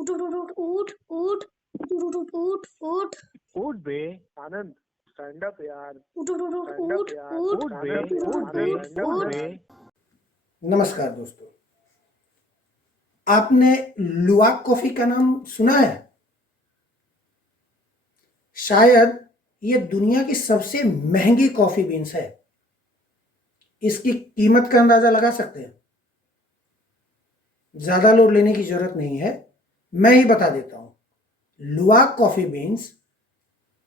उठ उठ उठ उठ उठ उठ उठ उठ उठ उठ बे आनंद, स्टैंड अप यार, उठ उठ उठ स्टैंड अप उठ यार, उठ उठ बे उठ उठ आनंद, उठ स्टैंड अप उठ यार। नमस्कार दोस्तों, आपने लुवाक कॉफी का नाम सुना है? शायद ये दुनिया की सबसे महंगी कॉफी बीन्स है। इसकी कीमत का अंदाजा लगा सकते हैं? ज्यादा लोड लेने की जरूरत नहीं है, मैं ही बता देता हूं। लुवाक कॉफी बीन्स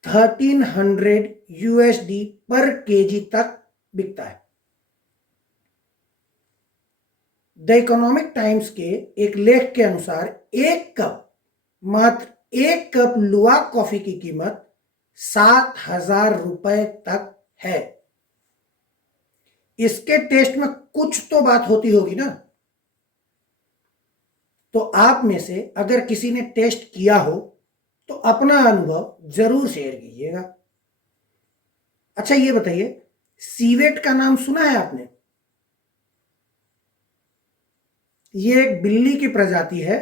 1300 यूएसडी पर केजी तक बिकता है। द इकोनॉमिक टाइम्स के एक लेख के अनुसार मात्र एक कप लुवाक कॉफी की कीमत 7,000 रुपए तक है। इसके टेस्ट में कुछ तो बात होती होगी ना? तो आप में से अगर किसी ने टेस्ट किया हो तो अपना अनुभव जरूर शेयर कीजिएगा। अच्छा, ये बताइए, सीवेट का नाम सुना है आपने? ये एक बिल्ली की प्रजाति है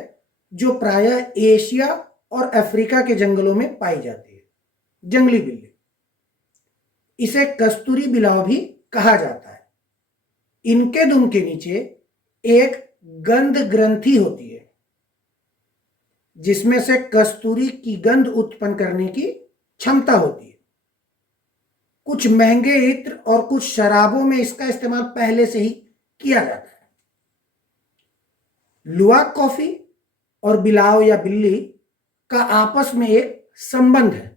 जो प्रायः एशिया और अफ्रीका के जंगलों में पाई जाती है। जंगली बिल्ली, इसे कस्तूरी बिलाव भी कहा जाता है। इनके दुम के नीचे एक गंध ग्रंथि होती है जिसमें से कस्तूरी की गंध उत्पन्न करने की क्षमता होती है। कुछ महंगे इत्र और कुछ शराबों में इसका इस्तेमाल पहले से ही किया जाता है। लुवाक कॉफी और बिलाव या बिल्ली का आपस में एक संबंध है,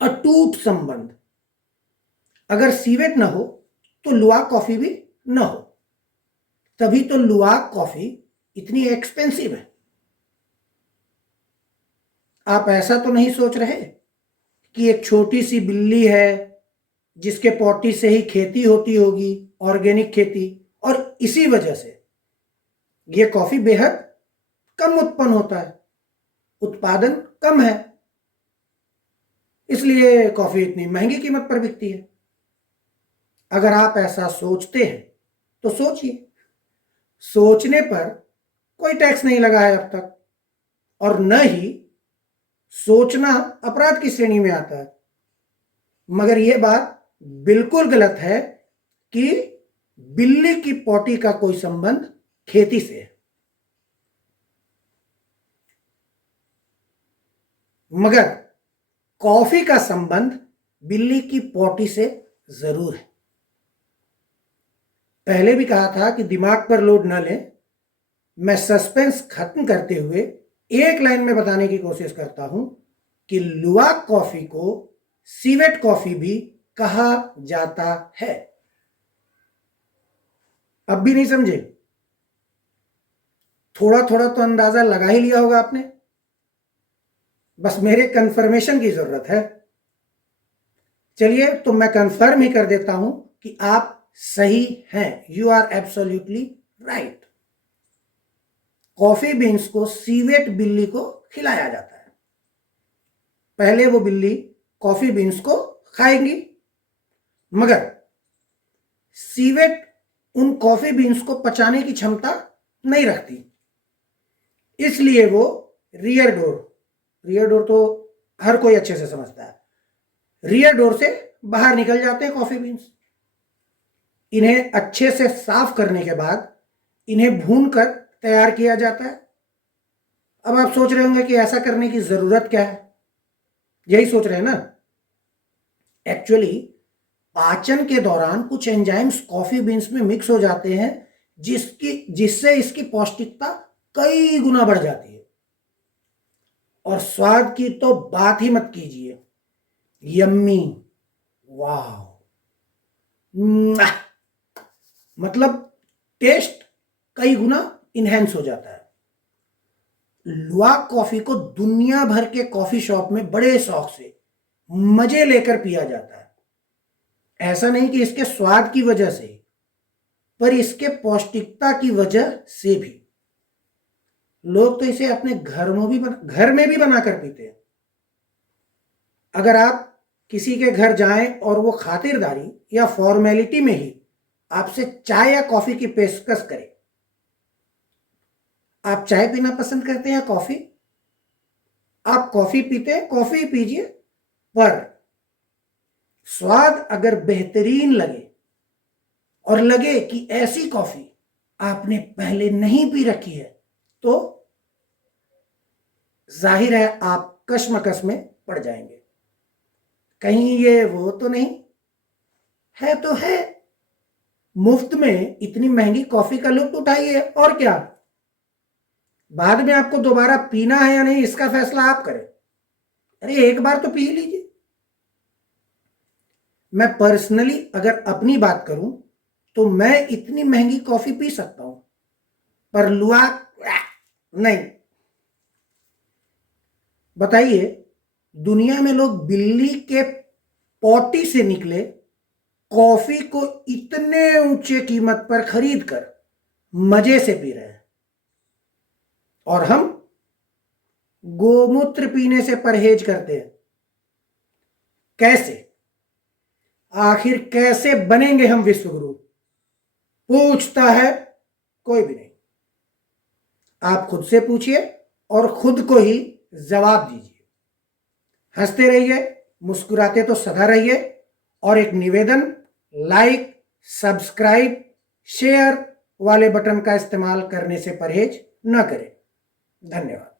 अटूट संबंध। अगर सीवेट ना हो तो लुवाक कॉफी भी ना हो। तभी तो लुवाक कॉफी इतनी एक्सपेंसिव है। आप ऐसा तो नहीं सोच रहे कि एक छोटी सी बिल्ली है जिसके पॉटी से ही खेती होती होगी, ऑर्गेनिक खेती, और इसी वजह से यह कॉफी बेहद कम उत्पन्न होता है, उत्पादन कम है, इसलिए कॉफी इतनी महंगी कीमत पर बिकती है। अगर आप ऐसा सोचते हैं तो सोचिए, सोचने पर कोई टैक्स नहीं लगा है अब तक, और न ही सोचना अपराध की श्रेणी में आता है। मगर यह बात बिल्कुल गलत है कि बिल्ली की पॉटी का कोई संबंध खेती से है। मगर कॉफी का संबंध बिल्ली की पॉटी से जरूर है। पहले भी कहा था कि दिमाग पर लोड न लें। मैं सस्पेंस खत्म करते हुए एक लाइन में बताने की कोशिश करता हूं कि लुवाक कॉफी को सीवेट कॉफी भी कहा जाता है। अब भी नहीं समझे? थोड़ा थोड़ा तो अंदाजा लगा ही लिया होगा आपने। बस मेरे कंफर्मेशन की जरूरत है। चलिए, तो मैं कंफर्म ही कर देता हूं कि आप सही हैं। You are absolutely right. Coffee beans को सीवेट बिल्ली को खिलाया जाता है। पहले वो बिल्ली कॉफी बीन्स को खाएंगी, मगर सीवेट उन कॉफी बीन्स को पचाने की क्षमता नहीं रखती, इसलिए वो रियर डोर तो हर कोई अच्छे से समझता है, रियर डोर से बाहर निकल जाते हैं कॉफी बीन्स। इन्हें अच्छे से साफ करने के बाद इन्हें भूनकर तैयार किया जाता है। अब आप सोच रहे होंगे कि ऐसा करने की जरूरत क्या है? यही सोच रहे हैं ना? एक्चुअली पाचन के दौरान कुछ एंजाइम्स कॉफी बीन्स में मिक्स हो जाते हैं जिससे इसकी पौष्टिकता कई गुना बढ़ जाती है। और स्वाद की तो बात ही मत कीजिए। यम्मी, वाह, मतलब टेस्ट कई गुना इनहेंस हो जाता है। लुवाक कॉफी को दुनिया भर के कॉफी शॉप में बड़े शौक से मजे लेकर पिया जाता है। ऐसा नहीं कि इसके स्वाद की वजह से, पर इसके पौष्टिकता की वजह से भी। लोग तो इसे अपने घर में भी बनाकर पीते हैं। अगर आप किसी के घर जाएं और वो खातिरदारी या फॉर्मेलिटी में ही आपसे चाय या कॉफी की पेशकश करे, आप चाय पीना पसंद करते हैं या कॉफी? आप कॉफी पीते हैं, कॉफी पीजिए, पर स्वाद अगर बेहतरीन लगे और लगे कि ऐसी कॉफी आपने पहले नहीं पी रखी है, तो जाहिर है आप कश्मकश में पड़ जाएंगे। कहीं ये वो तो नहीं है, तो है, मुफ्त में इतनी महंगी कॉफी का लुत्फ उठाइए, और क्या। बाद में आपको दोबारा पीना है या नहीं इसका फैसला आप करें। अरे एक बार तो पी लीजिए। मैं पर्सनली अगर अपनी बात करूं तो मैं इतनी महंगी कॉफी पी सकता हूं, पर लुआ नहीं। बताइए, दुनिया में लोग बिल्ली के पोटी से निकले कॉफी को इतने ऊंचे कीमत पर खरीद कर मजे से पी रहे हैं, और हम गोमूत्र पीने से परहेज करते हैं। कैसे? आखिर कैसे बनेंगे हम विश्वगुरु? पूछता है कोई भी नहीं। आप खुद से पूछिए और खुद को ही जवाब दीजिए। हंसते रहिए, मुस्कुराते तो सदा रहिए, और एक निवेदन, लाइक, सब्सक्राइब, शेयर वाले बटन का इस्तेमाल करने से परहेज न करें। धन्यवाद।